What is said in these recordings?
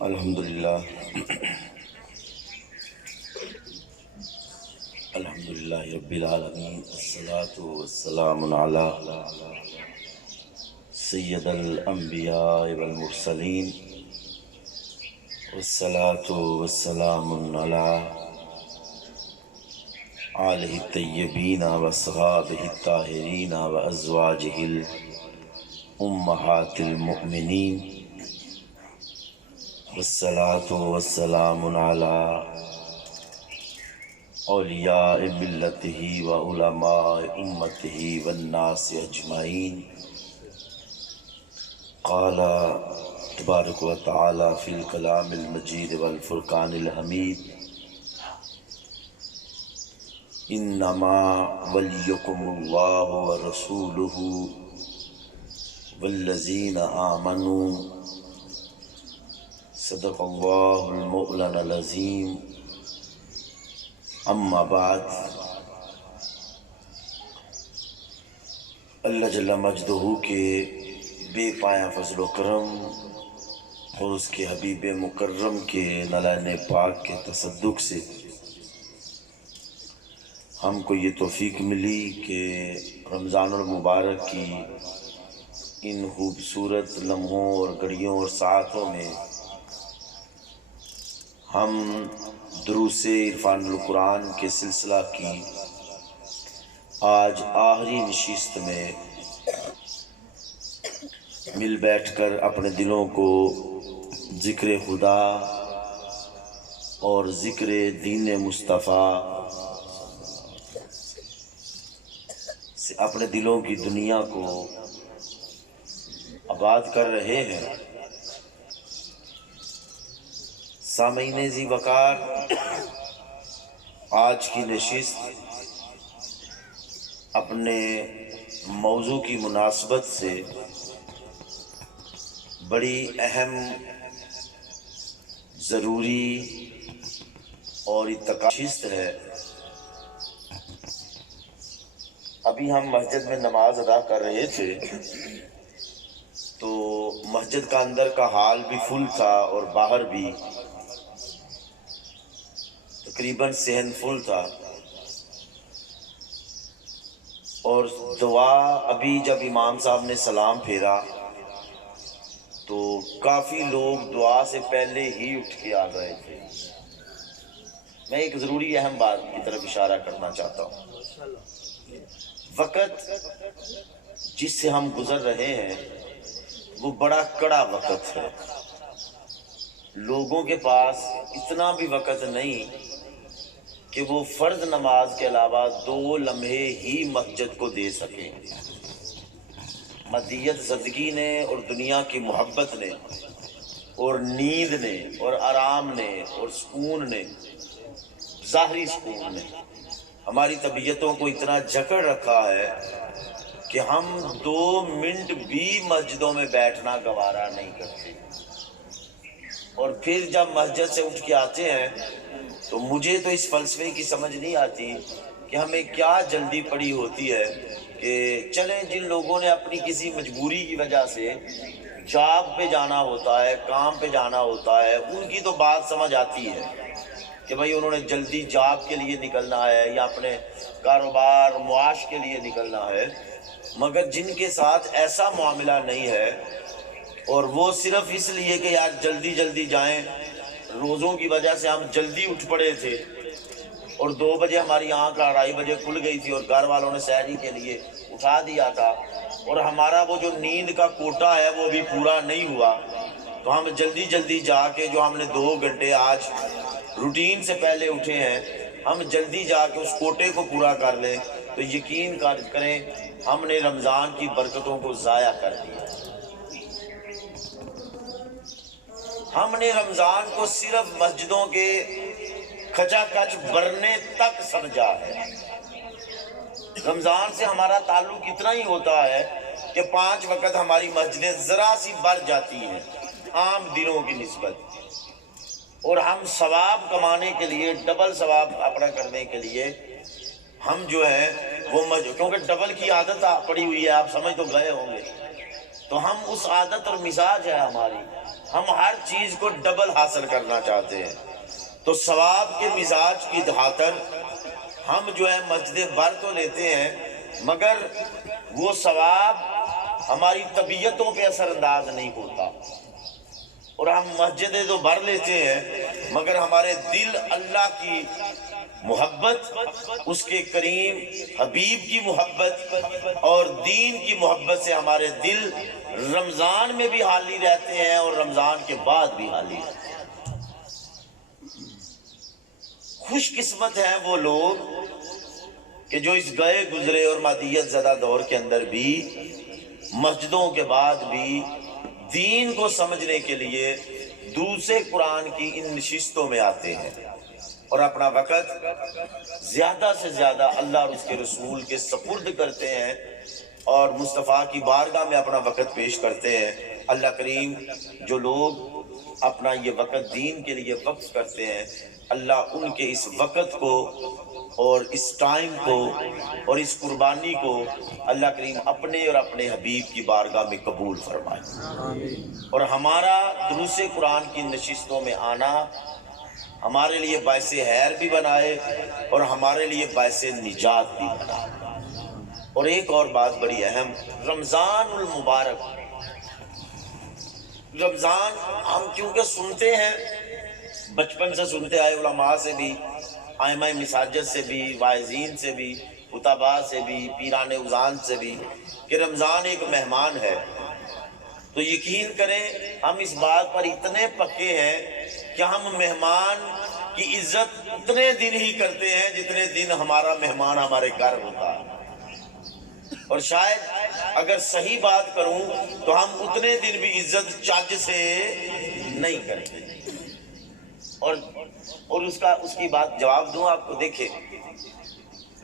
الحمدللہ الحمدللہ رب العالمین، والصلاة والسلام علی سید الانبیاء والمرسلین، والصلاة والسلام علی آلہ الطیبین واصحابہ الطاہرین وازواجہ امہات المؤمنین، والصلاة والسلام علی اولیاء ملتہ و علماء امتہ والناس اجمعین۔ قال تبارک و تعالی فی الکلام المجید والفرقان الحمید: انما ولیکم اللہ ورسولہ والذین آمنوا صدق اللہ المولانا العظیم۔ اما بعد، اللہ جل مجدہ کے بے پایہ فضل و کرم اور اس کے حبیب مکرم کے نلائن پاک کے تصدق سے ہم کو یہ توفیق ملی کہ رمضان المبارک کی ان خوبصورت لمحوں اور گھڑیوں اور ساعتوں میں ہم دروس عرفان القرآن کے سلسلہ کی آج آخری نشست میں مل بیٹھ کر اپنے دلوں کو ذکر خدا اور ذکر دین مصطفیٰ سے اپنے دلوں کی دنیا کو آباد کر رہے ہیں۔ سامعین ذی وقار، آج کی نشست اپنے موضوع کی مناسبت سے بڑی اہم، ضروری اور نشست ہے۔ ابھی ہم مسجد میں نماز ادا کر رہے تھے تو مسجد کا اندر کا حال بھی فل تھا اور باہر بھی تقریباً صحن فل تھا، اور دعا ابھی جب امام صاحب نے سلام پھیرا تو کافی لوگ دعا سے پہلے ہی اٹھ کے آ گئے تھے۔ میں ایک ضروری اہم بات کی طرف اشارہ کرنا چاہتا ہوں۔ وقت جس سے ہم گزر رہے ہیں وہ بڑا کڑا وقت ہے۔ لوگوں کے پاس اتنا بھی وقت نہیں کہ وہ فرض نماز کے علاوہ 2 لمحے ہی مسجد کو دے سکیں۔ مدیت زندگی نے اور دنیا کی محبت نے اور نیند نے اور آرام نے اور سکون نے، ظاہری سکون نے ہماری طبیعتوں کو اتنا جکڑ رکھا ہے کہ ہم 2 منٹ بھی مسجدوں میں بیٹھنا گوارا نہیں کرتے، اور پھر جب مسجد سے اٹھ کے آتے ہیں تو مجھے تو اس فلسفے کی سمجھ نہیں آتی کہ ہمیں کیا جلدی پڑی ہوتی ہے کہ چلیں جن لوگوں نے اپنی کسی مجبوری کی وجہ سے جاب پہ جانا ہوتا ہے، کام پہ جانا ہوتا ہے، ان کی تو بات سمجھ آتی ہے کہ بھائی انہوں نے جلدی جاب کے لیے نکلنا ہے یا اپنے کاروبار معاش کے لیے نکلنا ہے، مگر جن کے ساتھ ایسا معاملہ نہیں ہے اور وہ صرف اس لیے کہ یار جلدی جلدی جائیں، روزوں کی وجہ سے ہم جلدی اٹھ پڑے تھے اور 2 بجے ہماری آنکھ 2:30 بجے کھل گئی تھی اور گھر والوں نے سحری کے لیے اٹھا دیا تھا، اور ہمارا وہ جو نیند کا کوٹا ہے وہ بھی پورا نہیں ہوا، تو ہم جلدی جلدی جا کے جو ہم نے 2 گھنٹے آج روٹین سے پہلے اٹھے ہیں، ہم جلدی جا کے اس کوٹے کو پورا کر لیں، تو یقین کریں ہم نے رمضان کی برکتوں کو ضائع کر دیا۔ ہم نے رمضان کو صرف مسجدوں کے کھچا کچ بھرنے تک سمجھا ہے۔ رمضان سے ہمارا تعلق اتنا ہی ہوتا ہے کہ 5 وقت ہماری مسجدیں ذرا سی بھر جاتی ہیں عام دنوں کی نسبت، اور ہم ثواب کمانے کے لیے، ڈبل ثواب اپنا کرنے کے لیے ہم جو ہے وہ کیونکہ ڈبل کی عادت پڑی ہوئی ہے، آپ سمجھ تو گئے ہوں گے، تو ہم اس عادت اور مزاج ہے ہماری ہم ہر چیز کو ڈبل حاصل کرنا چاہتے ہیں، تو ثواب کے مزاج کی خاطر ہم جو ہے مسجد بھر تو لیتے ہیں، مگر وہ ثواب ہماری طبیعتوں پہ اثر انداز نہیں ہوتا، اور ہم مسجدیں تو بھر لیتے ہیں مگر ہمارے دل اللہ کی محبت، اس کے کریم حبیب کی محبت اور دین کی محبت سے ہمارے دل رمضان میں بھی حالی رہتے ہیں اور رمضان کے بعد بھی حالی رہتے ہیں۔ خوش قسمت ہیں وہ لوگ کہ جو اس گئے گزرے اور مادیت زدہ دور کے اندر بھی مسجدوں کے بعد بھی دین کو سمجھنے کے لیے دوسرے قرآن کی ان نشستوں میں آتے ہیں اور اپنا وقت زیادہ سے زیادہ اللہ اور اس کے رسول کے سپرد کرتے ہیں اور مصطفیٰ کی بارگاہ میں اپنا وقت پیش کرتے ہیں۔ اللہ کریم جو لوگ اپنا یہ وقت دین کے لیے وقف کرتے ہیں، اللہ ان کے اس وقت کو اور اس ٹائم کو اور اس قربانی کو اللہ کریم اپنے اور اپنے حبیب کی بارگاہ میں قبول فرمائے، اور ہمارا دروس قرآن کی نشستوں میں آنا ہمارے لیے باعث خیر بھی بنائے اور ہمارے لیے باعث نجات بھی بنائے۔ اور ایک اور بات بڑی اہم، رمضان المبارک، رمضان ہم کیونکہ سنتے ہیں، بچپن سے سنتے آئے، علماء سے بھی، ائمہ مساجد سے بھی، واعظین سے بھی، خطباء سے بھی، پیران اذان سے بھی، کہ رمضان ایک مہمان ہے، تو یقین کریں ہم اس بات پر اتنے پکے ہیں کہ ہم مہمان کی عزت اتنے دن ہی کرتے ہیں جتنے دن ہمارا مہمان ہمارے گھر ہوتا ہے، اور شاید اگر صحیح بات کروں تو ہم اتنے دن بھی عزت چج سے نہیں کرتے۔ اور اس کی بات جواب دوں آپ کو، دیکھیں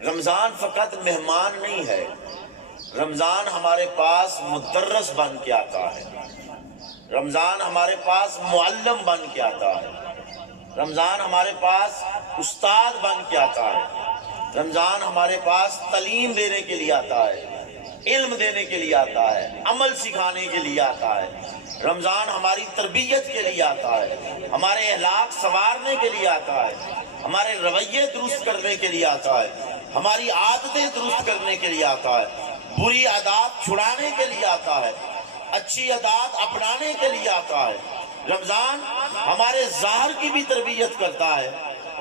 رمضان فقط مہمان نہیں ہے، رمضان ہمارے پاس مدرس بن کے آتا ہے، رمضان ہمارے پاس معلم بن کے آتا ہے، رمضان ہمارے پاس استاد بن کے آتا ہے، رمضان ہمارے پاس تعلیم دینے کے لیے آتا ہے، علم دینے کے لیے آتا ہے، عمل سکھانے کے لیے آتا ہے، رمضان ہماری تربیت کے لیے آتا ہے، ہمارے اخلاق سنوارنے کے لیے آتا ہے، ہمارے رویے درست کرنے کے لیے آتا ہے، ہماری عادتیں درست کرنے کے لیے آتا ہے، بری عادات چھڑانے کے لیے آتا ہے، اچھی عادات اپنانے کے لیے آتا ہے۔ رمضان ہمارے ظاہر کی بھی تربیت کرتا ہے،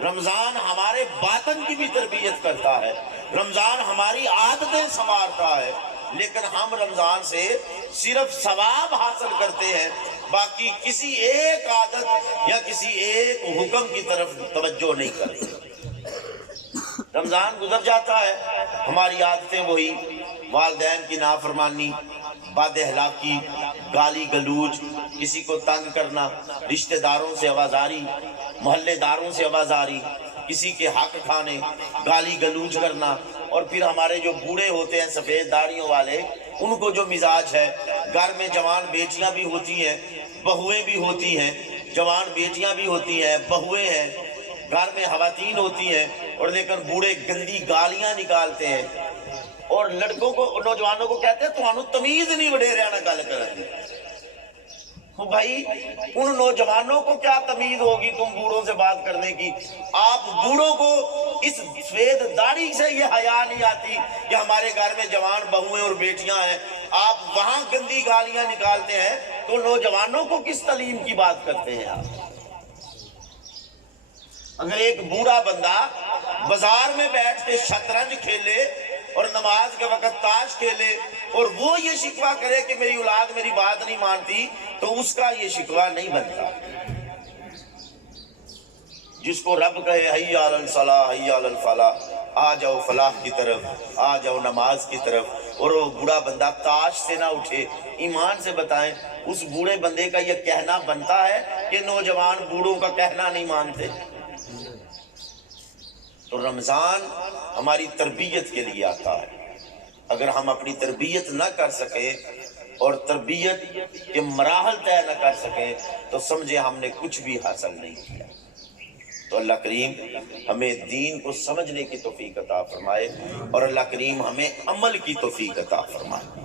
رمضان ہمارے باطن کی بھی تربیت کرتا ہے، رمضان ہماری عادتیں سنوارتا ہے، لیکن ہم رمضان سے صرف ثواب حاصل کرتے ہیں، باقی کسی ایک عادت یا کسی ایک حکم کی طرف توجہ نہیں کرتے۔ رمضان گزر جاتا ہے، ہماری عادتیں وہی، والدین کی نافرمانی، بد اخلاقی، گالی گلوچ، کسی کو تنگ کرنا، رشتہ داروں سے آوازاری، محلے داروں سے آوازاری، کسی کے حق کھانے، گالی گلوچ کرنا، اور پھر ہمارے جو بوڑھے ہوتے ہیں سفید داڑھیوں والے، ان کو جو مزاج ہے، گھر میں جوان بیٹیاں بھی ہوتی ہیں، بہویں بھی ہوتی ہیں، جوان بیٹیاں بھی ہوتی ہیں، بہویں ہیں، گھر میں خواتین ہوتی ہیں، اور لیکن بوڑھے گندی گالیاں نکالتے ہیں، اور لڑکوں کو، نوجوانوں کو کہتے ہیں تمہانوں تمیز نہیں وڈیریاں نہ گل کرن دی۔ بھائی ان نوجوانوں کو کیا تمیز ہوگی تم بوڑھوں سے بات کرنے کی؟ آپ بوڑھوں کو اس سفید داڑھی سے یہ حیا نہیں آتی کہ ہمارے گھر میں جوان بہویں اور بیٹیاں ہیں، آپ وہاں گندی گالیاں نکالتے ہیں، تو نوجوانوں کو کس تعلیم کی بات کرتے ہیں آپ؟ اگر ایک بوڑھا بندہ بازار میں بیٹھ کے شطرنج کھیلے اور نماز کے وقت تاش کھیلے اور وہ یہ شکوہ کرے کہ میری اولاد میری بات نہیں مانتی، تو اس کا یہ شکوہ نہیں بنتا۔ جس کو رب کہے حی علی الصلاح حی علی الفلاح، آ جاؤ فلاح کی طرف، آ جاؤ نماز کی طرف، اور وہ بوڑھا بندہ تاش سے نہ اٹھے، ایمان سے بتائیں اس بوڑھے بندے کا یہ کہنا بنتا ہے کہ نوجوان بوڑھوں کا کہنا نہیں مانتے؟ تو رمضان ہماری تربیت کے لیے آتا ہے، اگر ہم اپنی تربیت نہ کر سکیں اور تربیت کے مراحل طے نہ کر سکیں تو سمجھے ہم نے کچھ بھی حاصل نہیں کیا۔ تو اللہ کریم ہمیں دین کو سمجھنے کی توفیق عطا فرمائے اور اللہ کریم ہمیں عمل کی توفیق عطا فرمائے۔